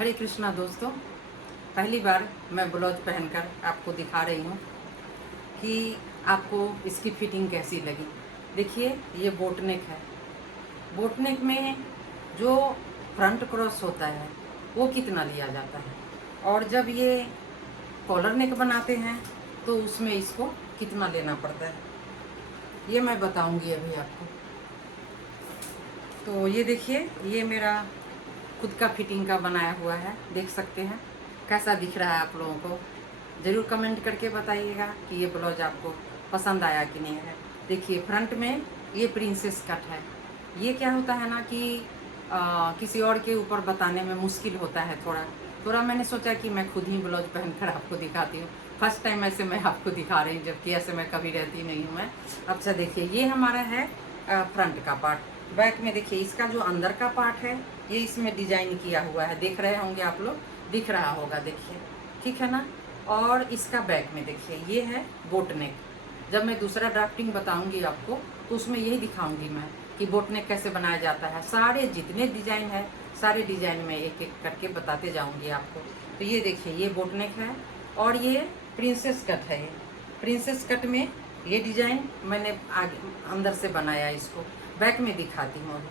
हरे कृष्णा दोस्तों, पहली बार मैं ब्लाउज पहनकर आपको दिखा रही हूँ कि आपको इसकी फिटिंग कैसी लगी। देखिए, ये बोटनेक है। बोटनेक में जो फ्रंट क्रॉस होता है वो कितना लिया जाता है, और जब ये कॉलर नेक बनाते हैं तो उसमें इसको कितना लेना पड़ता है, ये मैं बताऊंगी अभी आपको। तो ये देखिए, ये मेरा खुद का फिटिंग का बनाया हुआ है, देख सकते हैं। कैसा दिख रहा है आप लोगों को ज़रूर कमेंट करके बताइएगा कि ये ब्लाउज आपको पसंद आया कि नहीं है। देखिए, फ्रंट में ये प्रिंसेस कट है। ये क्या होता है ना कि किसी और के ऊपर बताने में मुश्किल होता है थोड़ा मैंने सोचा कि मैं खुद ही ब्लाउज पहनकर आपको दिखाती हूँ। फर्स्ट टाइम ऐसे मैं आपको दिखा रही हूँ, जबकि ऐसे मैं कभी रहती नहीं हूँ मैं। अच्छा देखिए, ये हमारा है फ्रंट का पार्ट। बैक में देखिए, इसका जो अंदर का पार्ट है ये इसमें डिजाइन किया हुआ है, देख रहे होंगे आप लोग, दिख रहा होगा, देखिए, ठीक है ना। और इसका बैक में देखिए, ये है बोटनेक। जब मैं दूसरा ड्राफ्टिंग बताऊंगी आपको तो उसमें यही दिखाऊंगी मैं कि बोटनेक कैसे बनाया जाता है। सारे जितने डिजाइन है, सारे डिजाइन में एक एक करके बताते जाऊंगी आपको। तो ये देखिए, ये बोटनेक है और ये प्रिंसेस कट है। ये प्रिंसेस कट में ये डिजाइन मैंने आगे अंदर से बनाया इसको। बैक में दिखाती हूँ।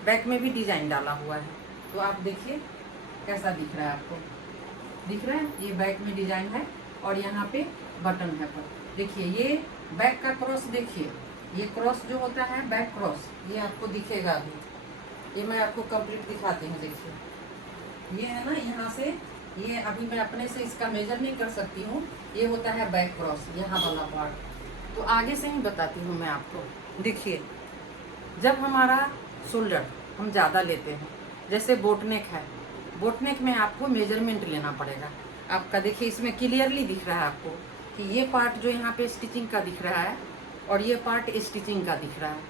बैक में भी डिजाइन डाला हुआ है, तो आप देखिए कैसा दिख रहा है आपको। दिख रहा है, ये बैक में डिजाइन है और यहाँ पे बटन है पर। देखिए, ये बैक का क्रॉस, देखिए ये क्रॉस जो होता है बैक क्रॉस, ये आपको दिखेगा अभी। ये मैं आपको कंप्लीट दिखाती हूँ। देखिए, ये है ना, यहाँ से ये अभी मैं अपने से इसका मेजर नहीं कर सकती हूँ। ये होता है बैक क्रॉस, यहाँ वाला पार्ट। तो आगे से ही बताती हूँ मैं आपको। देखिए, जब हमारा शोल्डर हम ज़्यादा लेते हैं, जैसे बोटनेक है, बोटनेक में आपको मेजरमेंट लेना पड़ेगा आपका। देखिए, इसमें क्लियरली दिख रहा है आपको कि ये पार्ट जो यहाँ पे स्टिचिंग का दिख रहा है और ये पार्ट स्टिचिंग का दिख रहा है।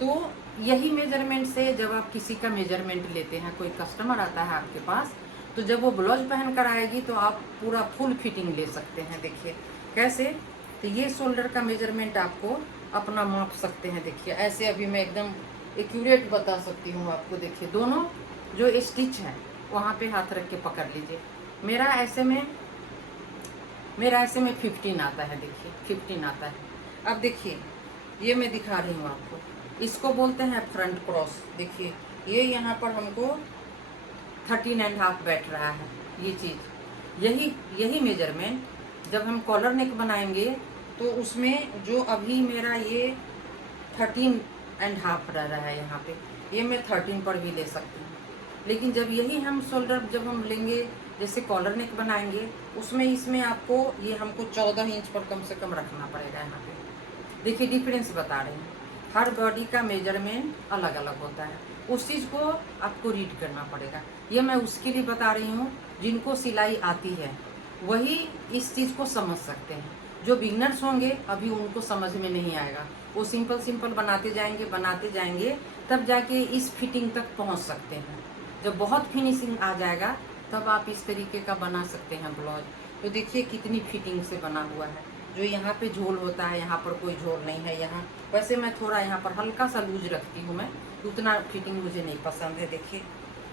तो यही मेजरमेंट से जब आप किसी का मेजरमेंट लेते हैं, कोई कस्टमर आता है आपके पास, तो जब वो ब्लाउज पहन कर आएगी तो आप पूरा फुल फिटिंग ले सकते हैं। देखिए कैसे, तो ये शोल्डर का मेजरमेंट आपको अपना माप सकते हैं। देखिए, ऐसे अभी मैं एकदम एक्यूरेट बता सकती हूँ आपको। देखिए, दोनों जो स्टिच है वहाँ पे हाथ रख के पकड़ लीजिए। मेरा ऐसे में 15 आता है। देखिए, 15 आता है। अब देखिए, ये मैं दिखा रही हूँ आपको, इसको बोलते हैं फ्रंट क्रॉस। देखिए, ये यहाँ पर हमको 13.5 बैठ रहा है। ये चीज़, यही मेजरमेंट जब हम कॉलर नेक बनाएंगे तो उसमें जो अभी मेरा ये 13.5 रह रहा है यहाँ पे, ये मैं 13 पर भी ले सकती हूँ। लेकिन जब यही हम शोल्डर जब हम लेंगे, जैसे कॉलर नेक बनाएंगे, उसमें इसमें आपको ये हमको 14 इंच पर कम से कम रखना पड़ेगा यहाँ पे। देखिए, डिफरेंस बता रहे हैं। हर बॉडी का मेजरमेंट अलग अलग होता है, उस चीज़ को आपको रीड करना पड़ेगा। ये मैं उसके लिए बता रही हूँ, जिनको सिलाई आती है वही इस चीज़ को समझ सकते हैं। जो बिगनर्स होंगे अभी उनको समझ में नहीं आएगा, वो सिंपल बनाते जाएंगे तब जाके इस फिटिंग तक पहुँच सकते हैं। जब बहुत फिनिशिंग आ जाएगा तब आप इस तरीके का बना सकते हैं ब्लाउज। तो देखिए कितनी फिटिंग से बना हुआ है। जो यहाँ पे झोल होता है, यहाँ पर कोई झोल नहीं है। यहाँ वैसे मैं थोड़ा यहाँ पर हल्का सा लूज रखती हूँ, मैं उतना फिटिंग मुझे नहीं पसंद है। देखिए,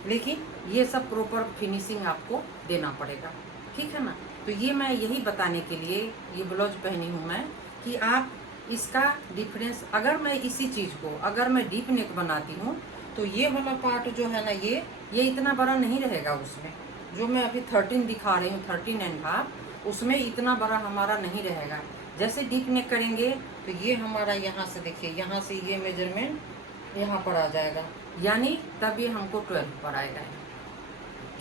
लेकिन ये सब प्रॉपर फिनिशिंग आपको देना पड़ेगा, ठीक है ना। तो ये मैं यही बताने के लिए ये ब्लाउज पहनी हूँ मैं कि आप इसका डिफरेंस, अगर मैं इसी चीज़ को अगर मैं डीप नेक बनाती हूँ तो ये वाला पार्ट जो है ना, ये इतना बड़ा नहीं रहेगा। उसमें जो मैं अभी 13 दिखा रही हूँ, 13.5, उसमें इतना बड़ा हमारा नहीं रहेगा। जैसे डीप नेक करेंगे तो ये हमारा यहाँ से, देखिए यहाँ से ये मेजरमेंट यहाँ पर आ जाएगा, यानी तब ये हमको 12 पर आएगा,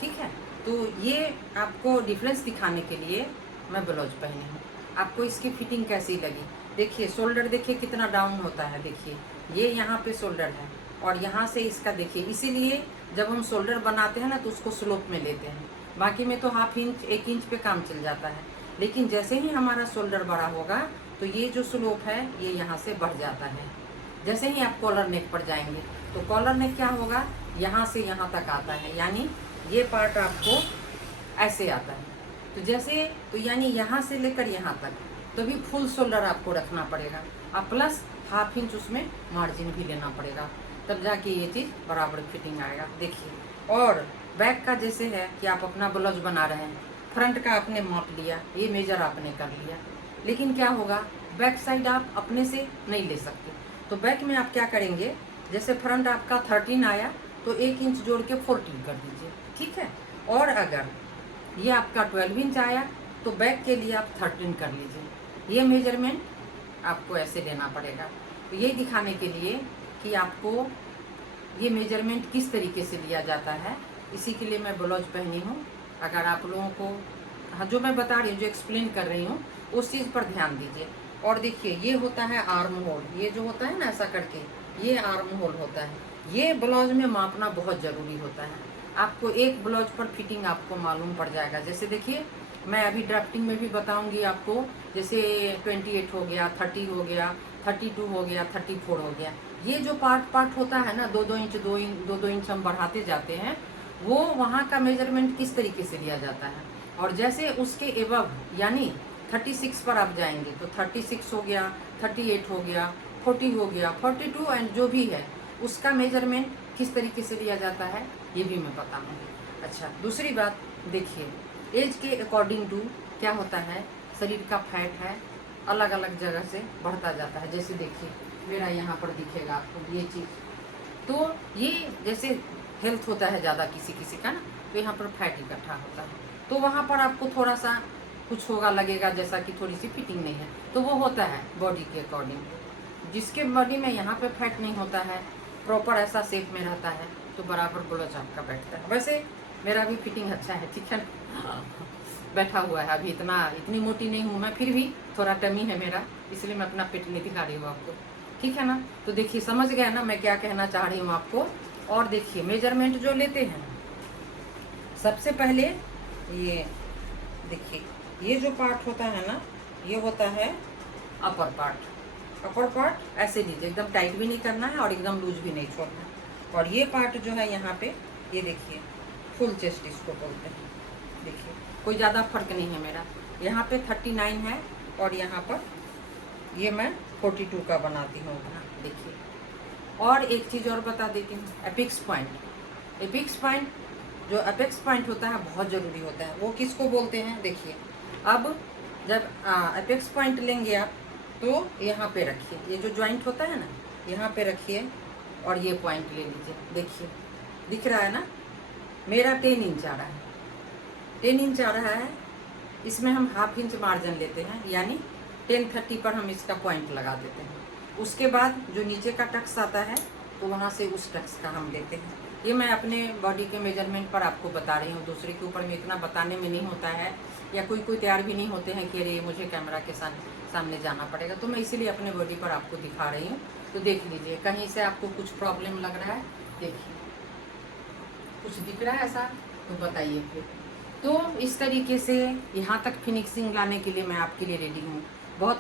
ठीक है। तो ये आपको डिफरेंस दिखाने के लिए मैं ब्लाउज पहनी हूँ। आपको इसकी फिटिंग कैसी लगी? देखिए, शोल्डर देखिए कितना डाउन होता है। देखिए, ये यहाँ पे शोल्डर है और यहाँ से इसका देखिए, इसीलिए जब हम शोल्डर बनाते हैं ना तो उसको स्लोप में लेते हैं। बाकी में तो हाफ इंच 1 इंच पे काम चल जाता है, लेकिन जैसे ही हमारा शोल्डर बड़ा होगा तो ये जो स्लोप है ये यहाँ से बढ़ जाता है। जैसे ही आप कॉलर नेक पर जाएंगे तो कॉलर नेक क्या होगा, यहाँ से यहाँ तक आता है, यानी ये पार्ट आपको ऐसे आता है। तो यानी यहाँ से लेकर यहाँ तक तो भी फुल शोल्डर आपको रखना पड़ेगा, और प्लस हाफ इंच उसमें मार्जिन भी लेना पड़ेगा, तब जाके ये चीज़ बराबर फिटिंग आएगा। देखिए, और बैक का जैसे है कि आप अपना ब्लाउज बना रहे हैं, फ्रंट का आपने माप लिया, ये मेजर आपने कर लिया, लेकिन क्या होगा बैक साइड आप अपने से नहीं ले सकते। तो बैक में आप क्या करेंगे, जैसे फ्रंट आपका 13 आया तो 1 इंच जोड़ के 14 कर दीजिए, ठीक है। और अगर ये आपका 12 इंच आया तो बैक के लिए आप 13 कर लीजिए। ये मेजरमेंट आपको ऐसे लेना पड़ेगा। तो ये दिखाने के लिए कि आपको ये मेजरमेंट किस तरीके से लिया जाता है, इसी के लिए मैं ब्लाउज पहनी हूँ। अगर आप लोगों को हाँ जो मैं बता रही हूँ, जो एक्सप्लेन कर रही हूँ, उस चीज़ पर ध्यान दीजिए। और देखिए ये होता है आर्म होल, ये जो होता है ना ऐसा करके, ये आर्म होल होता है। ये ब्लाउज में मापना बहुत ज़रूरी होता है। आपको एक ब्लाउज पर फिटिंग आपको मालूम पड़ जाएगा। जैसे देखिए मैं अभी ड्राफ्टिंग में भी बताऊंगी आपको, जैसे 28 हो गया, 30 हो गया, 32 हो गया, 34 हो गया। ये जो पार्ट होता है ना, 2-2 इंच 2 इंच हम बढ़ाते जाते हैं, वो वहाँ का मेजरमेंट किस तरीके से लिया जाता है। और जैसे उसके एबव यानी 36 पर आप जाएंगे तो 36 हो गया, 38 हो गया, 40 हो गया, 42 एंड जो भी है उसका मेजरमेंट किस तरीके से लिया जाता है ये भी मैं बताऊंगी। अच्छा, दूसरी बात देखिए, एज के अकॉर्डिंग टू क्या होता है, शरीर का फैट है अलग अलग जगह से बढ़ता जाता है। जैसे देखिए मेरा यहाँ पर दिखेगा आपको ये चीज़, तो ये जैसे हेल्थ होता है ज़्यादा किसी किसी का ना, तो यहाँ पर फैट इकट्ठा होता है, तो वहाँ पर आपको थोड़ा सा कुछ होगा, लगेगा जैसा कि थोड़ी सी फिटिंग नहीं है, तो वो होता है बॉडी के अकॉर्डिंग। जिसके बॉडी में यहाँ पे फैट नहीं होता है, प्रॉपर ऐसा शेप में रहता है, तो बराबर ब्लाउज आपका बैठता है। वैसे मेरा भी फिटिंग अच्छा है, ठीक है ना, बैठा हुआ है। अभी इतनी मोटी नहीं हूँ मैं, फिर भी थोड़ा टमी है मेरा, इसलिए मैं अपना पेट नहीं दिखा रही हूँ आपको, ठीक है ना। तो देखिए समझ गए ना मैं क्या कहना चाह रही हूँ आपको। और देखिए मेजरमेंट जो लेते हैं, सबसे पहले ये देखिए, ये जो पार्ट होता है ना, ये होता है अपर पार्ट। अपर पार्ट ऐसे लीजिए, एकदम टाइट भी नहीं करना है और एकदम लूज भी नहीं छोड़ना है। और ये पार्ट जो है यहाँ पे, ये देखिए फुल चेस्ट इसको बोलते हैं। देखिए कोई ज़्यादा फर्क नहीं है मेरा, यहाँ पे 39 है और यहाँ पर ये मैं 42 का बनाती हूँ अपना। देखिए और एक चीज़ और बता देती हूँ, एपिक्स पॉइंट। एपिक्स पॉइंट जो अपेक्स पॉइंट होता है बहुत ज़रूरी होता है। वो किसको बोलते हैं, देखिए अब जब अपेक्स पॉइंट लेंगे आप तो यहाँ पे रखिए, ये जो जॉइंट होता है ना यहाँ पे रखिए और ये पॉइंट ले लीजिए। देखिए दिख रहा है ना, मेरा 10 इंच आ रहा है, 10 इंच आ रहा है, इसमें हम ½ इंच मार्जिन लेते हैं, यानी 10-30 पर हम इसका पॉइंट लगा देते हैं। उसके बाद जो नीचे का टक्स आता है तो वहाँ से उस टक्स का हम लेते हैं। ये मैं अपने बॉडी के मेजरमेंट पर आपको बता रही हूँ, दूसरे के ऊपर में इतना बताने में नहीं होता है, या कोई तैयार भी नहीं होते हैं कि अरे मुझे कैमरा के सामने जाना पड़ेगा, तो मैं इसीलिए अपने बॉडी पर आपको दिखा रही हूँ। तो देख लीजिए, कहीं से आपको कुछ प्रॉब्लम लग रहा है, देखिए कुछ दिख रहा है ऐसा तो बताइए फिर। तो इस तरीके से यहाँ तक फिनिशिंग लाने के लिए मैं आपके लिए रेडी हूँ।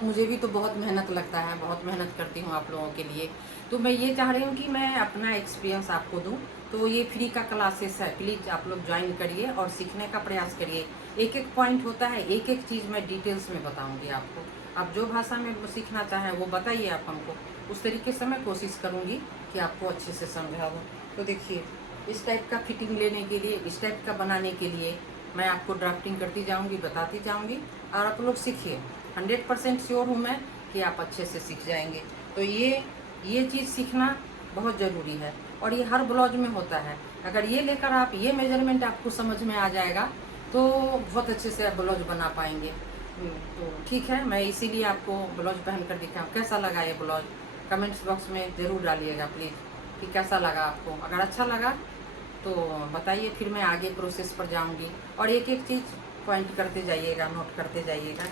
मुझे भी तो बहुत मेहनत लगता है, बहुत मेहनत करती हूँ आप लोगों के लिए। तो मैं ये चाह रही हूँ कि मैं अपना एक्सपीरियंस आपको दूँ। तो ये फ्री का क्लासेस है, प्लीज़ आप लोग ज्वाइन करिए और सीखने का प्रयास करिए। एक एक पॉइंट होता है, एक एक चीज़ मैं डिटेल्स में बताऊँगी आपको। आप जो भाषा में सीखना चाहें वो बताइए आप हमको, उस तरीके से मैं कोशिश करूँगी कि आपको अच्छे से समझा दूँ। तो देखिए इस टाइप का फिटिंग लेने के लिए, इस टाइप का बनाने के लिए मैं आपको ड्राफ्टिंग करती जाऊंगी, बताती जाऊंगी, और आप लोग सीखिए। 100% श्योर हूँ मैं कि आप अच्छे से सीख जाएंगे। तो ये चीज़ सीखना बहुत ज़रूरी है और ये हर ब्लाउज में होता है। अगर ये लेकर आप ये मेजरमेंट आपको समझ में आ जाएगा तो बहुत अच्छे से आप ब्लाउज बना पाएंगे। तो ठीक है, मैं इसीलिए आपको ब्लाउज पहन कर दिखाऊँ। कैसा लगा ये ब्लाउज कमेंट्स बॉक्स में ज़रूर डालिएगा प्लीज़ कि कैसा लगा आपको। अगर अच्छा लगा तो बताइए, फिर मैं आगे प्रोसेस पर जाऊंगी और एक एक चीज़ पॉइंट करते जाइएगा, नोट करते जाइएगा।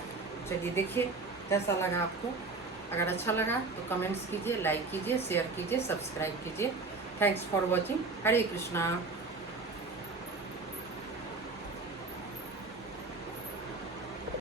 चलिए देखिए कैसा लगा आपको। अगर अच्छा लगा तो कमेंट्स कीजिए, लाइक कीजिए, शेयर कीजिए, सब्सक्राइब कीजिए। Thanks for watching. Hare Krishna.